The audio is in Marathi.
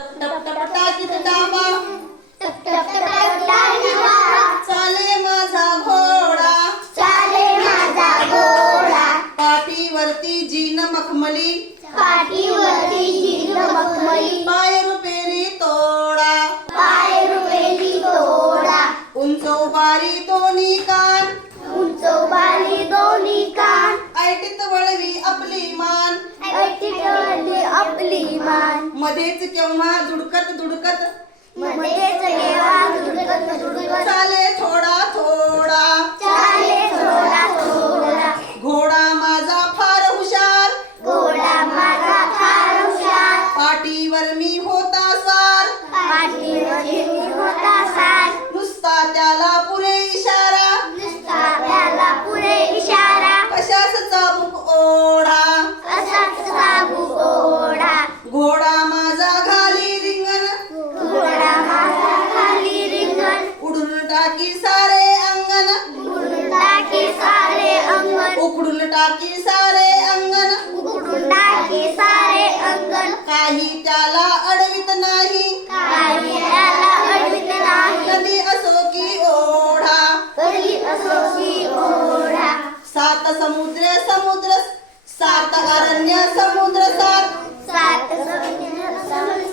टप टप टप टाकीत डाबा टप टप टप टाकी वारा चाले माझा घोडा चाले माझा घोडा पाठीवरती जीन मखमली पाठीवरती जीन मखमली पाय रुपेरी तोडा पाय रुपेली तोडा उंच उभारी दोन्ही कान उंच उभारली दोन्ही कान ऐटीत वळवी आपली मान ऐटीतली आपली मान मध्येच केव्हा दुडकत दुडकत मध्येच केव्हा दुडकत दुडकत चाले थोडा थोडा चाले थोडा थोडा घोडा माझा फार हुशार घोडा माझा फार हुशार पाठीवर मी होता स्वार पाठीवरती होता सार नुसता त्याला पुरे इशारा नुसता त्याला पुरे इशारा कशाच चाबूक ओढा असाच साबू ओढा घोडा माझा घाली रिंगण घोडा माझा खाली रिंगण उडून टाकी सारे अंगण उडून टाकी सारे अंगण उकडून टाकी सारे अंगण उडून टाकी सारे अंगण काही त्याला अडवित नाही काही त्याला अडवित नाही नदी असो की ओढा कधी असो की ओढा सात समुद्र समुद्र सात अरण्य समुद्र सात सात समुद्र